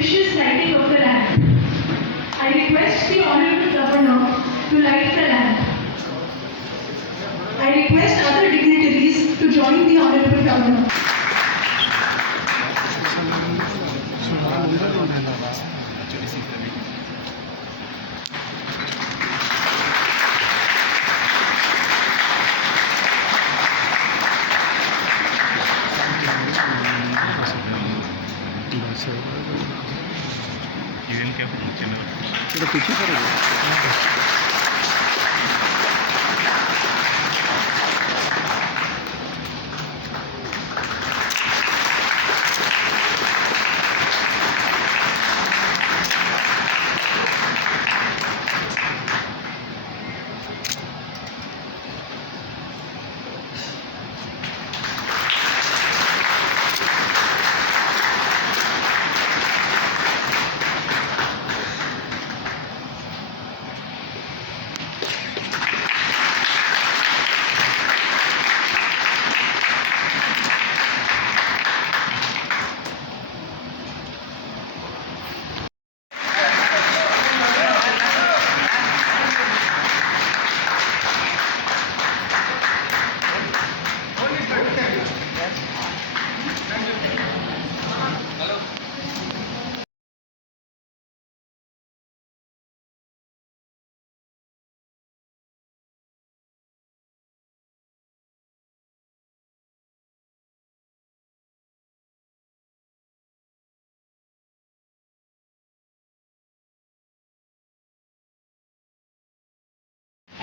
auspicious lighting of the lamp. I request the Honorable Governor to light the lamp. I request other dignitaries to join the Honorable Governor. थोड़ा पीछे करोगे।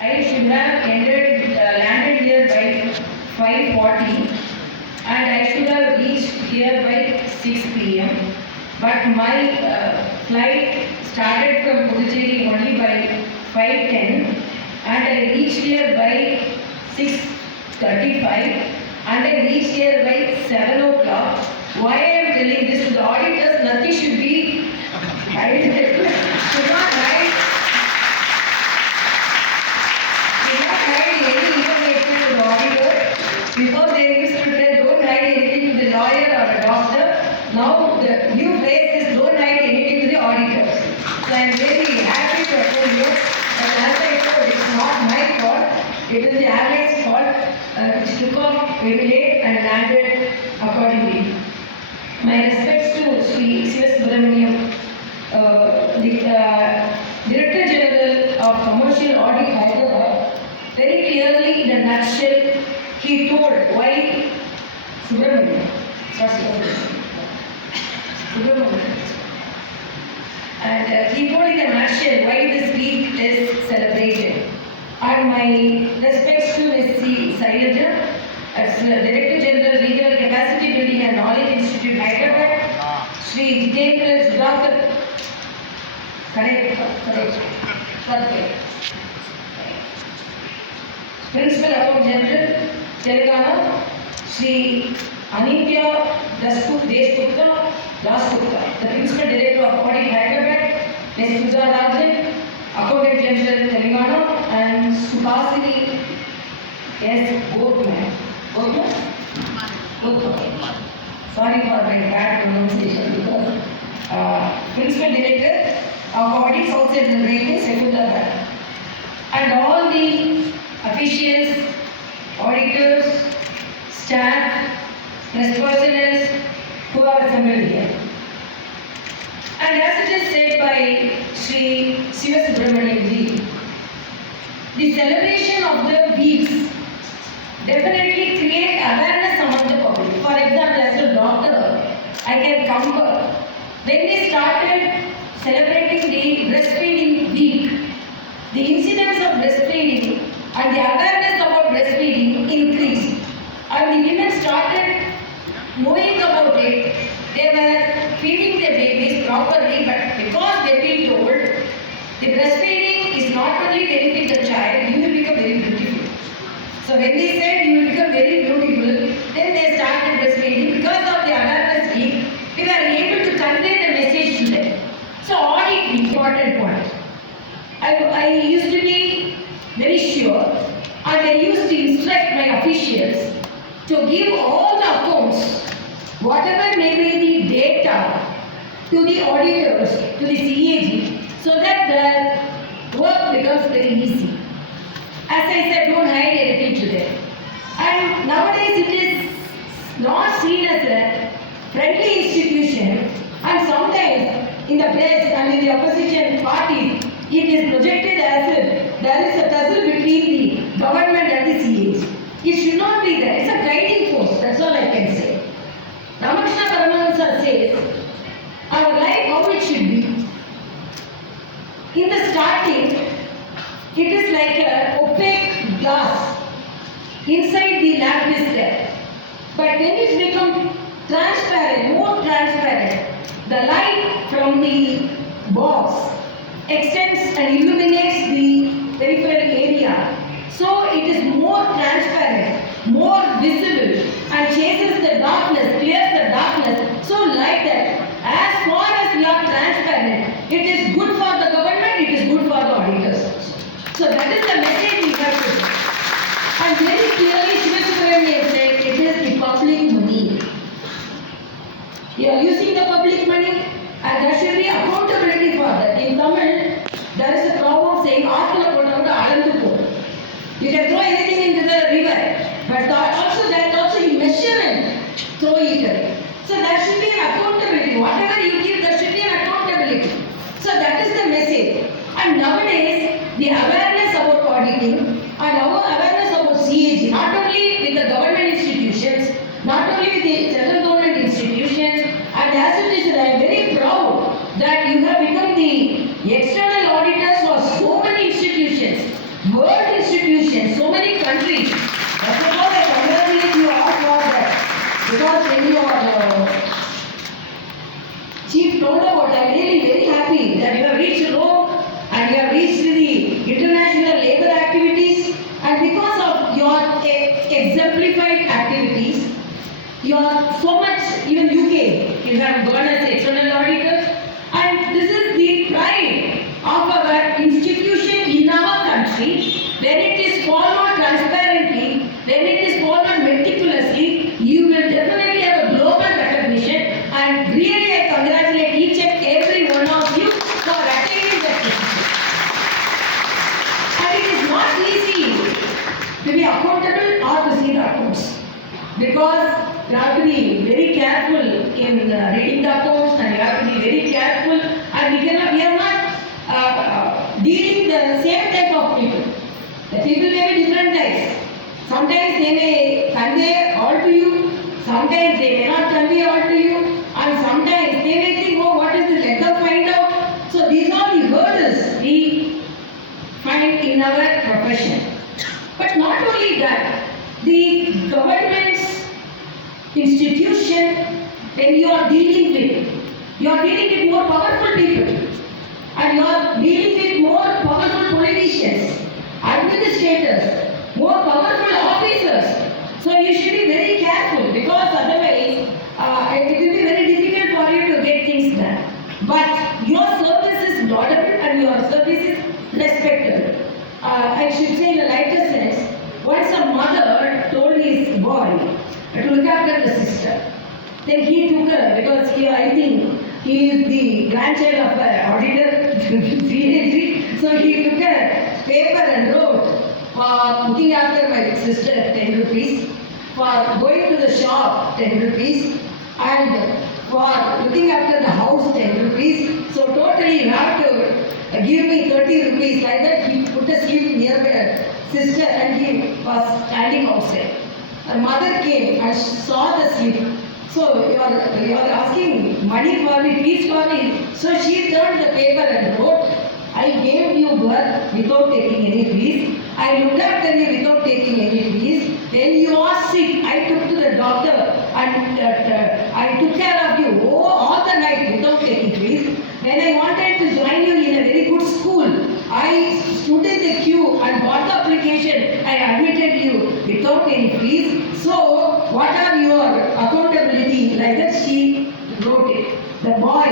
I should have landed here by 5:40 and I should have reached here by 6 p.m. But my flight started from Puducherry only by 5:10 and I reached here by 6:35 and I reached here by 7 o'clock. Why I am telling this to the auditors, nothing should be, I should not write any information to the auditor. Before they used to tell don't write anything to the lawyer or a doctor. Now the new phrase is don't write anything to the auditors. So I am very happy to tell you that as I told, it's not my fault. It is the airline's fault which took off very late and landed accordingly. My respects to Sri Subrmnyam, the Director General of Commercial Audit Hyderabad. Very clearly, in a nutshell, he told why Subrmnyam. And he told in a nutshell why this week is celebrated. And my respects to Ms. C. Sailaja, as Director General Regional Capacity Building and Knowledge Institute, Hyderabad, Sri Jitendra Sudhakar, correct. Principal Accountant General, Telangana, Sri Anindya Dasgupta, the Principal Director of Audit Hyderabad, Ms. Subrmnyam, Accountant General Telangana, and Subhasini S. Governor. Sorry for my bad pronunciation because Principal Director of Audit Outside and Rating, Secretariat, and all the officials, auditors, staff, press personnel who are assembled here. And as it is said by Sri Subrmnyam ji, the celebration of the weeks definitely create awareness among the public. For example, as a doctor, I can compare. When we started celebrating the breastfeeding week, the incidence of breastfeeding and the awareness about breastfeeding increased. And the women started knowing about it. They were feeding their babies properly, but because they've been told the breastfeeding is not only benefit the child, you will become very beautiful. So when we said you will become very beautiful, then they started breastfeeding. Because of the awareness week, we were able to convey the message to them. So audit, important point. I used to be very sure and I used to instruct my officials to give all the accounts, whatever may be the data, to the auditors, to the CAG, so that the work becomes very easy. As I said, don't hide anything to them. And nowadays it is not seen as a friendly institution, and sometimes in the press and in the opposition parties, it is projected as if there is a tussle between the government and the CAG. It should not be there. It's a guiding force. That's all I can say. Ramakrishna Paramahansa says, our life how it should be. In the starting, it is like a opaque glass. Inside the lamp is there. But when it becomes transparent, more transparent, the light from the box extends and illuminates the peripheral area. So it is more transparent, more visible, and chases the darkness, clears the darkness. So like that, as far as we are transparent, it is good for the government, it is good for the auditors. So that is the message we have to. And very clearly Subrmnyam said, it is the public money. You are using the public money, and there should be accountability for that. In Tamil, there is a proverb saying, you can throw anything into the river, but that also you measure and throw it away. So there should be an accountability. Whatever you give, there should be an accountability. So that is the message. And nowadays, the awareness about auditing and our awareness about CAG, not only with the government institutions, not only with the central government institutions, and as it is, I am very proud that you have become the external auditors for so many institutions, world institutions, so many countries. First of all, I congratulate you all for that. Because when your chief told about, I am really very happy that you have reached Rome and you have reached the international labor activities, and because of your exemplified activities, you are so much, even UK, you have gone as external auditors, and this is the pride of our institution in our country. When it is followed transparently, when it is followed meticulously, you will definitely have a global recognition, and really I congratulate each and every one of you for attaining that position. And it is not easy to be accountable or to see the accounts, because you have to be very careful in reading the accounts, and you have to be very careful, and we are not dealing the same type of people. The people may be different types. Sometimes they may convey all to you, sometimes they may not convey all to you, and sometimes they may think, oh, what is this? Let them find out. So these are the hurdles we find in our profession. But not only that, the government's institution, when you are dealing with more powerful people, and you are dealing with more powerful politicians, administrators, more powerful officers. So you should be very careful, because otherwise it will be very difficult for you to get things done. But your service is laudable and your service is respectable. I should say in a lighter sense, once a mother told his boy to look after the sister. Then he took her, because I think he is the grandchild of an auditor, so he took a paper and wrote, for looking after my sister 10 rupees, for going to the shop 10 rupees, and for looking after the house 10 rupees. So totally you have to give me 30 rupees. Like that, he put a slip near my sister and he was standing outside. Her mother came and saw the slip. So you are asking money for me, fees for me. So she turned the paper and wrote, I gave you birth without taking any fees. I looked after you without taking any fees. When you are sick, I took to the doctor and I took care of you all the night without taking fees. When I wanted to join you in a very good school, I stood in the queue and bought the application. I admitted you without any fees. So, what are your accountability? Like that she wrote it. The boy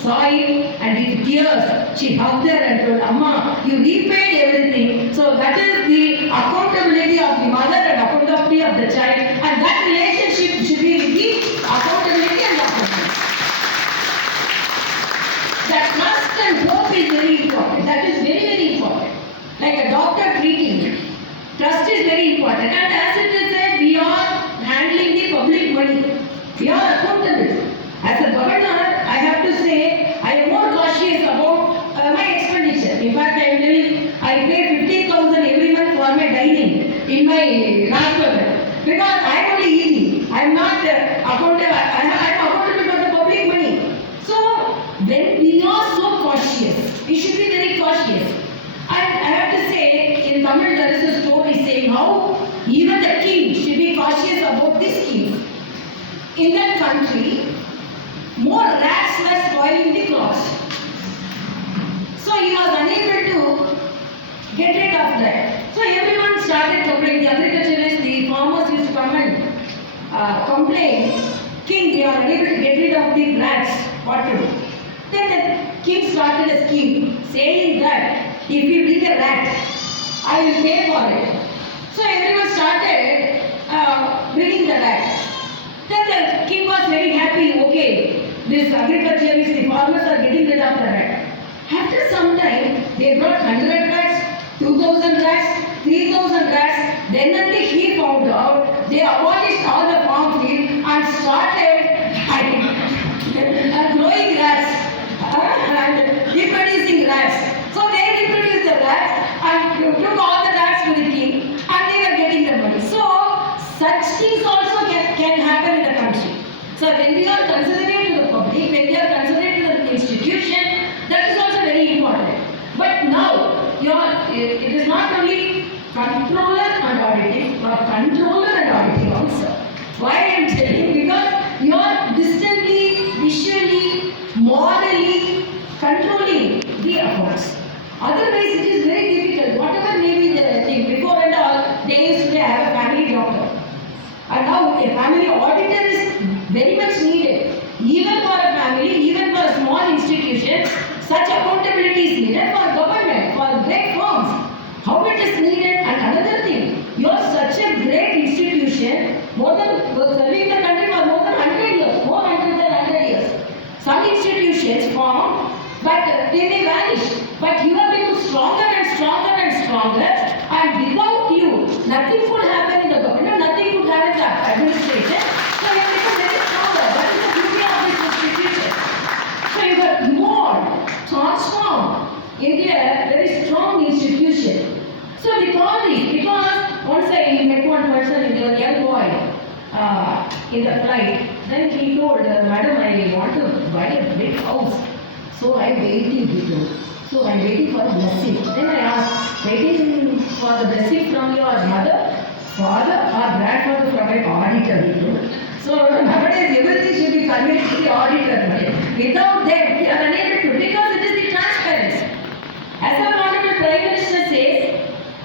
saw it and with tears she hugged her and told, Amma, you repaid everything. So that is the accountability of the mother and accountability of the child. And that relationship should be with the accountability and accountability. money. We are accountable. As a governor, I have to say, I am more cautious about my expenditure. In fact, I am telling, I pay 50,000 every month for my dining in my Rajbhavan. Because I am only eating. I am not accountable. I am accountable for the public money. So, when we are so cautious, we should be very cautious. And I have to say, in Tamil there is a story saying how even the king should be cautious about this king. In that country, more rats were spoiling the crops. So he was unable to get rid of that. So everyone started complaining. The agriculturists, the farmers used to come and complain, king, we are unable to get rid of the rats. What to do? Then the king started a scheme saying that if you bring a rat, I will pay for it. So everyone started bringing the rat. Then the king was very happy, okay, this agriculturists, the farmers are getting rid of the rat. After some time, they brought 100 rats, 2,000 rats, 3,000 rats. Then only he found out they abolished all the farm field and started growing rats and reproducing rats. So they reproduced the rats and took all the rats to the king and they were getting the money. So such things also can happen in the country. So when we are considerate to the public, when we are considerate to the institution, that is also very important. But now, it is not only controller and auditing, but controller and auditing also. Why I am telling? Because you are distantly, visually, morally controlling the accounts. Otherwise, it is very difficult. Whatever may be the thing, before and all, they used to have a family doctor. And now a family auditor is very much needed. Even for a family, even for a small institution, such accountability is needed for government, for great firms. How it is needed? And another thing, you are such a great institution, serving the country for more than 100 years, more than 100 years. Some institutions form, but they may vanish. But you have become stronger and stronger and stronger, and without you, nothing could happen in the government, nothing could happen in the administration. So you have become very stronger. That is the beauty of this institution. So you have evolved, transformed into a very strong institution. So with all this, because once I met one person, a young boy, in the flight, then he told, Madam, I want to buy a big house. So I am waiting, he told. So I am waiting for a blessing. Then I asked, waiting for the blessing from your mother, father or grandfather from my auditor, he told. So nowadays everything should be conveyed to the auditor. Without them, we are unable to, because it is the transparency. As our Honorable Prime Minister says,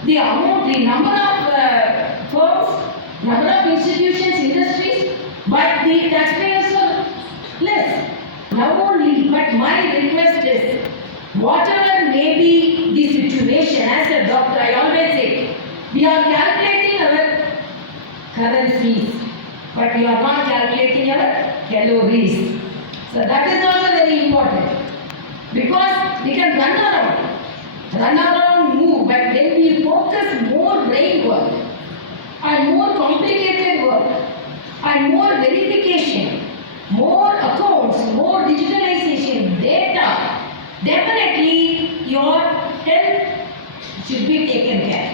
the amount, the number of firms, number of institutions, industries, but the taxpayers are less. Now only, but my request is, whatever may be the situation, as a doctor, I always say, we are calculating our currencies, but we are not calculating our calories. So that is also very important. Because we can run around, move, but when we focus more brain work, and more complicated work, and more verification, more accounts, more digitalization, data, definitely your health should be taken care.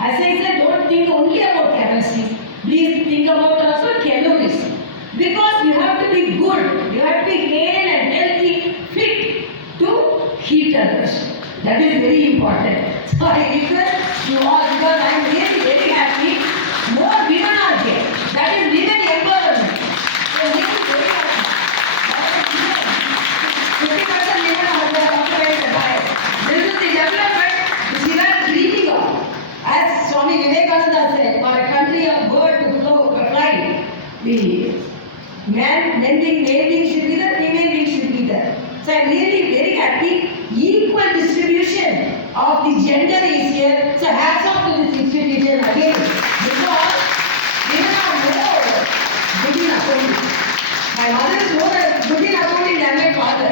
As I said, don't think only about currencies. Please think about also calories. Because you have to be good, you have to be hale and healthy, fit to heat others. That is very important. So I request you all, because I am really very happy. More women are there. That is women empowerment. So really very happy. 50% women are there occupied the diet. This is the development which we are dreaming of. As Swami Vivekananda said, for a country of bird to fly, the male being should be there, female being should be there. So I am really very happy. Equal distribution of the gender is here. So hats off to this institution again. Because women are more good in accounting. My mother is more good in accounting than my father.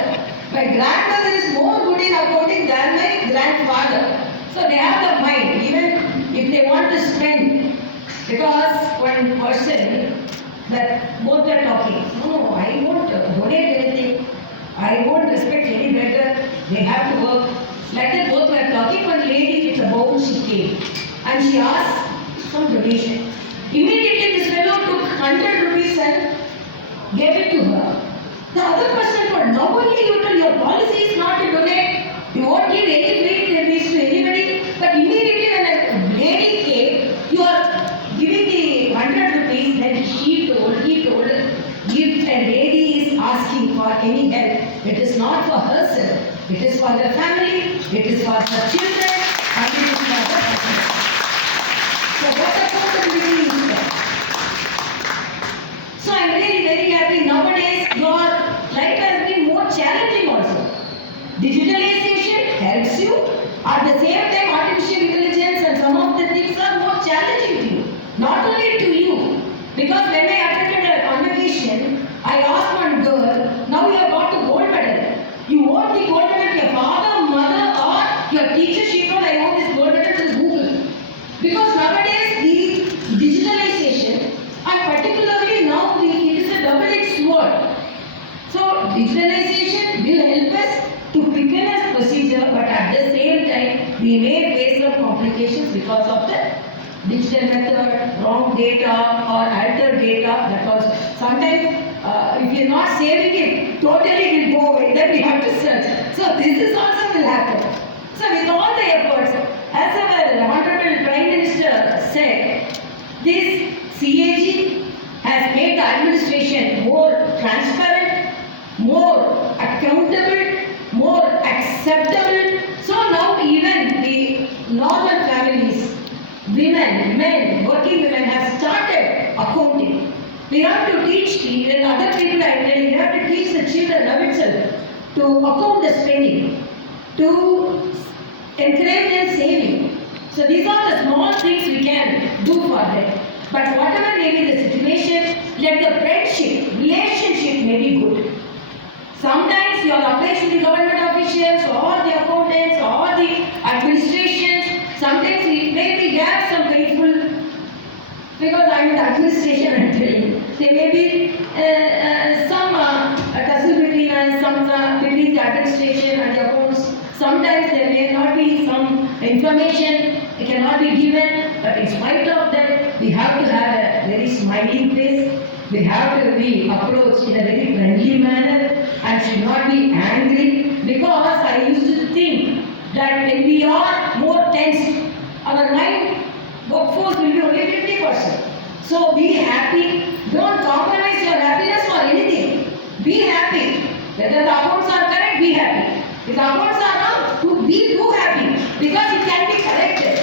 My grandmother is more good in accounting than my grandfather. So they have the mind, even if they want to spend. Because one person that both are talking. No, I won't donate anything. I won't respect any beggar. They have to work. Like that both were talking. One lady with a bowl she came and she asked some donation. Immediately this fellow took 100 rupees and gave it to her. The other person told, now only you tell your policy is not to donate. You won't give any free rupees to anybody. But immediately when a lady came, you are giving the 100 rupees. Then he told, if a lady is asking for any help, it is not for herself. It is for the family, it is for her children, and it is for the husband. So what accountability is there? So I am really very happy nowadays your life has been more challenging also. Digitalization helps you. At the same time, artificial intelligence and some of the things are more challenging to you. Not only to you. Because when I attended a convocation, I asked one girl, now you have got the gold medal. You want the gold medal to your father, mother, or your teacher? She told, I want this gold medal to Google. Because nowadays the digitalization, and particularly now it is a double-edged sword. So digitalization will help us to quicken our procedure, but at the same time we may face some complications because of the digital method, wrong data or altered data. That also sometimes if you are not saving it, totally it will go away. Then we have to search. So this is also will happen. So with all the efforts, as our Honorable Prime Minister said, this CAG has made the administration more transparent, more accountable, more acceptable. So now even the normal families, women, men, working women have started accounting. We have to teach even other people are telling, we have to teach the children of itself to account the spending, to encourage them saving. So these are the small things we can do for them. But whatever may be the situation, let the friendship, relationship may be good. Sometimes you are approaching the government officials or the accountants or the administrations. Sometimes it may be have some painful, because I am in the administration and telling you. There may be some tussle between us, between the administration and the accounts. Sometimes there may not be some information, it cannot be given, but in spite of that, we have to have a very smiling face. We have to be approached in a very friendly manner and should not be angry, because I used to think that when we are more tense, our mind workforce will be only 50%. So be happy, don't compromise your happiness for anything. Be happy. Whether the accounts are correct, be happy. If the accounts are wrong, be too happy, because it can be corrected.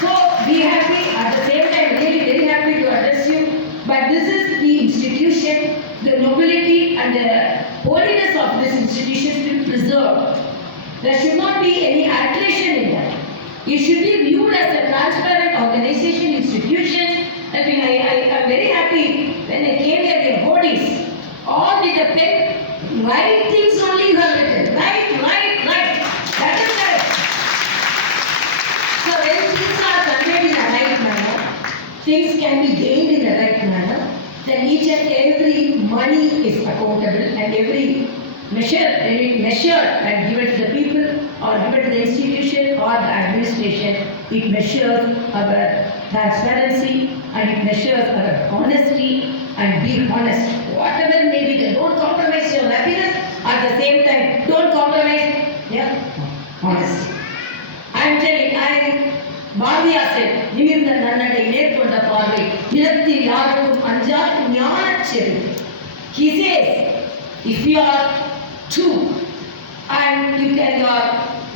So be happy. At the same time, really very happy to address you. But this is the institution, the nobility and the holiness of this institution should be preserved. There should not be any alteration in that. It should be viewed as a transparent organization, institution. I mean, I am very happy when I came here, the bodies, all with the pen, right things only you have written. Right. That is correct. So when things are conveyed in a right manner, things can be gained in a right manner, then each and every money is accountable and every measured and given to the people or given to the institution or the administration. It measures our transparency and it measures our honesty, and be honest. Whatever may be there, don't compromise your happiness. At the same time, don't compromise honesty. I am telling, Bhavya said, Nimirtha Nannadai Netkonda Parvai, Nilathi Yarakum Anjat Jnana Cheri. He says, if you are true and your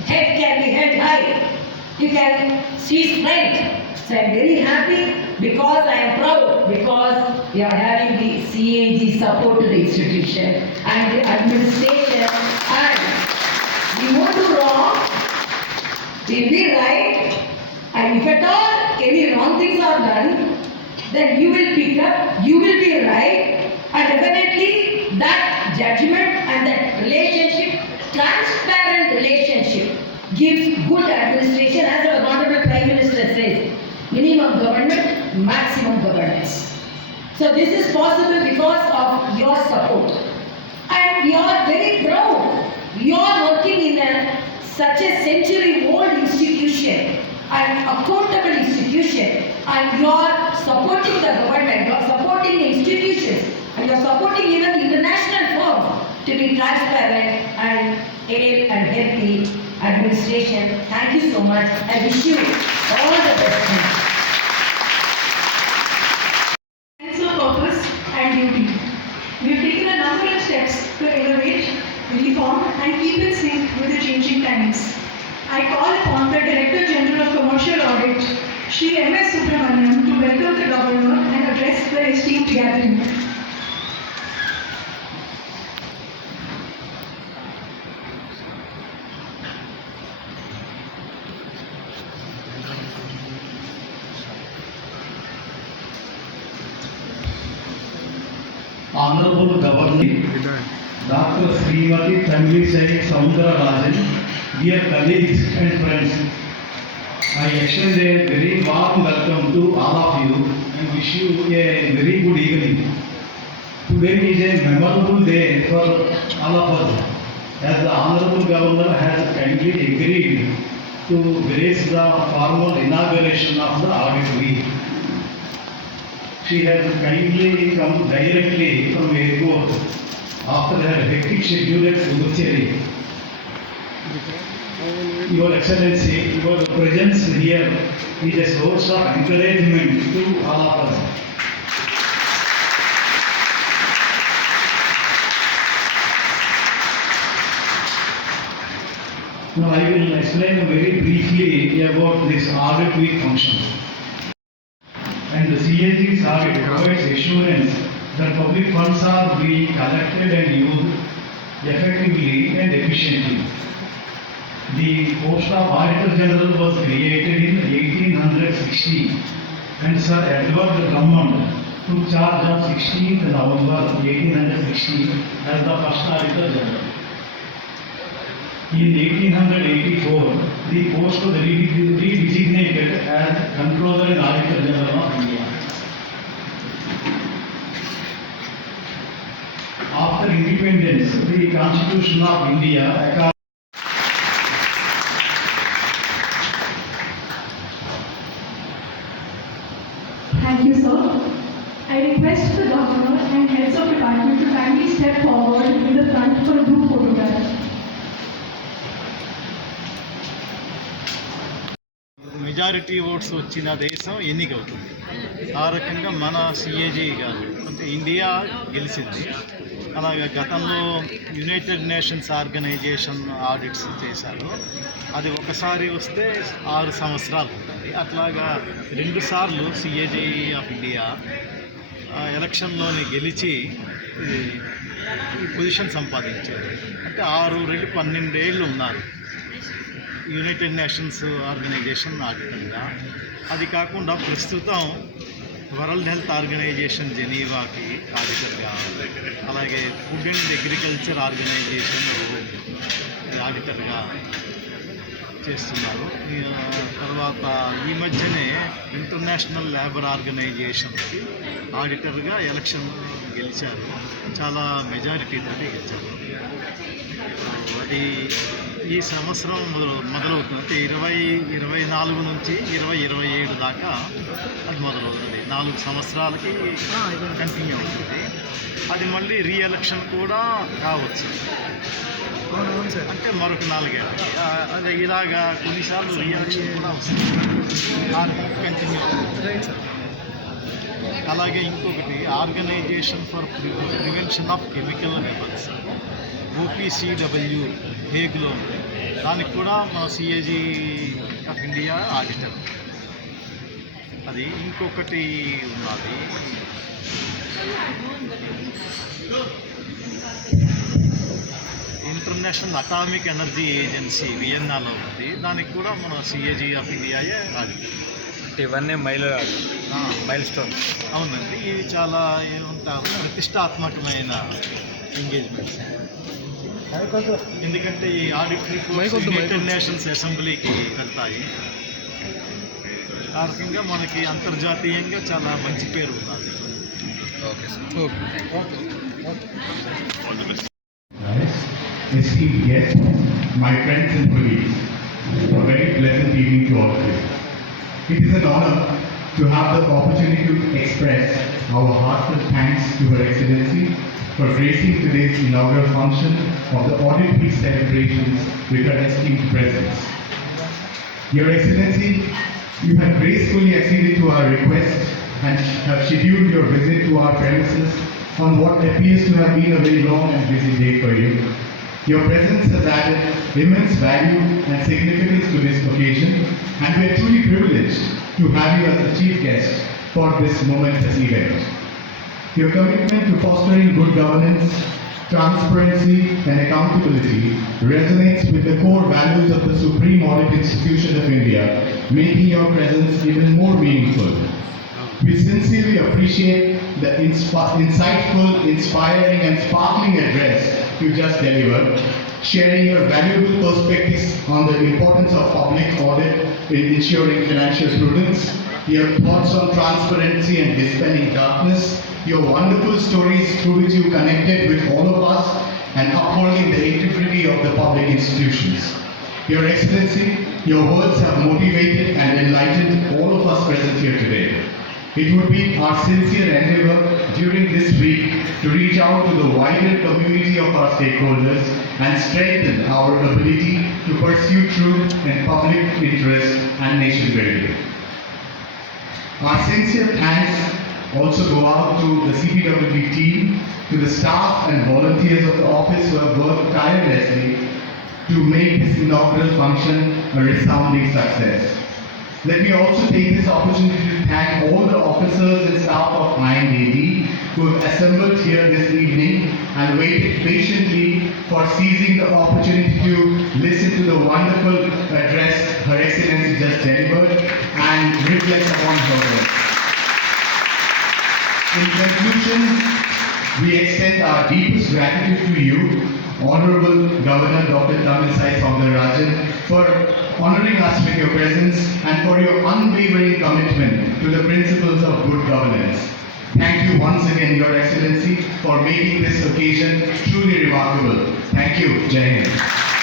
head can be held high, you can see strength. So I am very happy, because I am proud, because we are having the CAG support to the institution and the administration, and we won't do wrong, we will be right, and if at all any wrong things are done, then you will pick up, you will be right, and definitely that judgment and that relationship, transparent relationship, gives good administration. As our Honorable Prime Minister says, minimum government, maximum governance. So this is possible because of your support. And we are very proud. You are working in such a century-old institution, an accountable institution, and you are supporting the government, you are supporting the institutions, and you are supporting even the international firms to be transparent and aid and help the administration. Thank you so much. I wish you all the best. Sense of purpose and duty. We have taken a number of steps to innovate, reform, and keep in sync with the changing times. I call upon the Director General of Commercial Audit, Shri M.S. Subrmnyam, to welcome the Governor and address the esteemed gathering. Honorable Governor, Dr. Srimati Tamilsai Soundarajan, dear colleagues and friends, I extend a very warm welcome to all of you and wish you a very good evening. Today is a memorable day for all of us, as the Honorable Governor has kindly agreed to grace the formal inauguration of the Audit Week. She has kindly come directly from airport after her hectic schedule at Puducherry. Your Excellency, your presence here is a source of encouragement to all of us. Now I will explain very briefly about this Audit Week function. And the CAG's audit provides assurance that public funds are being collected and used effectively and efficiently. The post of Auditor General was created in 1860 and Sir Edward Drummond took charge on 16th November 1860 as the first Auditor General. In 1884, the post was redesignated as Controller and Auditor General of India. After independence, the Constitution of India Thank you, sir. I request the Governor and heads of department to kindly step forward in the front for a group photograph. Majority votes వచ్చిన దేశం ఎన్నికవుతుంది. ఆ రకంగా మన CAG గారు అంటే India గెలిచింది. అలాగే గతంలో యునైటెడ్ నేషన్స్ ఆర్గనైజేషన్ ఆడిట్స్ చేశారు. అది ఒకసారి వస్తే 6 సంవత్సరాలు ఉంటుంది. అట్లాగా 2 సార్లు సిఏజీ ఆఫ్ ఇండియా ఎలక్షన్లోని గెలిచి ఈ పొజిషన్ సంపాదించారు. అంటే 12 ఏళ్ళు ఉన్నారు యునైటెడ్ నేషన్స్ ఆర్గనైజేషన్ ఆడిటర్గా. అది కాకుండా ప్రస్తుతం వరల్డ్ హెల్త్ ఆర్గనైజేషన్ జెనీవాకి ఆడిటర్గా, అలాగే ఫుడ్ అండ్ అగ్రికల్చర్ ఆర్గనైజేషన్ ఆడిటర్గా చేస్తున్నారు. తర్వాత ఈ మధ్యనే ఇంటర్నేషనల్ లేబర్ ఆర్గనైజేషన్కి ఆడిటర్గా ఎలక్షన్ గెలిచారు. చాలా మెజారిటీతో గెలిచారు. అది ఈ సంవత్సరం మొదలవుతుంది. అంటే 2024 నుంచి 2027 దాకా అది మొదలవుతుంది. 4 సంవత్సరాలకి కంటిన్యూ అవుతుంది. అది మళ్ళీ రీఎలక్షన్ కూడా కావచ్చు. అంటే మరొక 4 ఏళ్ళు. అది ఇలాగా కొన్నిసార్లు రీఎలక్షన్ కూడా వస్తుంది. కంటిన్యూ అవుతుంది. అలాగే ఇంకొకటి organisation for prevention of chemical weapons, OPCW హేగ్లో ఉంది. దానికి కూడా మన సిఏజీ ఆఫ్ ఇండియా ఆడిటర్. అది ఇంకొకటి ఉన్నది ఇంటర్నేషనల్ అటామిక్ ఎనర్జీ ఏజెన్సీ వియన్నాలో ఉంది. దానికి కూడా మన సిఏజీ ఆఫ్ ఇండియాయే ఆడిటర్. ఇవన్నీ మైల్ స్టోన్. అవునండి, ఇవి చాలా ఏమంటారు ప్రతిష్టాత్మకమైన ఎంగేజ్మెంట్స్. ఎందుకంటే ఈ ఆడిట్ రిపోర్ట్స్ యునైటెడ్ నేషన్స్ అసెంబ్లీకి వెళ్తాయి. ఆ రకంగా మనకి అంతర్జాతీయంగా చాలా మంచి పేరు ఉన్నది. Okay sir Guys, esteemed guests, my friends and colleagues, a very pleasant evening to all of you. It is an honor to have the opportunity to express our heartfelt thanks to Her Excellency for gracing today's inaugural function of the Audit Week celebrations with her esteemed presence. Your Excellency, you have gracefully acceded to our request and have scheduled your visit to our premises on what appears to have been a very long and busy day for you. Your presence has added immense value and significance to this occasion, and we are truly privileged to have you as the chief guest for this momentous event. Your commitment to fostering good governance, transparency and accountability resonates with the core values of the Supreme Audit Institution of India, making your presence even more meaningful. We sincerely appreciate the insightful, inspiring and sparkling address you just delivered, sharing your valuable perspectives on the importance of public audit in ensuring financial prudence, your thoughts on transparency and dispelling darkness, your wonderful stories through which you connected with all of us and upholding the integrity of the public institutions. Your Excellency, your words have motivated and enlightened all of us present here today. It would be our sincere endeavor during this week to reach out to the wider community of our stakeholders and strengthen our ability to pursue truth and public interest and nation building. Our sincere thanks also go out to the CPWD team, to the staff and volunteers of the office who have worked tirelessly to make this inaugural function a resounding success. Let me also take this opportunity to thank all the officers and staff of IA&AS who have assembled here this evening and waited patiently for seizing the opportunity to listen to the wonderful address Her Excellency just delivered and reflect upon her work. In conclusion, we extend our deepest gratitude to you, Honorable Governor Dr. Tamilsai for honoring us with your presence and for your unwavering commitment to the principles of good governance. Thank you once again, Your Excellency, for making this occasion truly remarkable. Thank you. Jai Hind.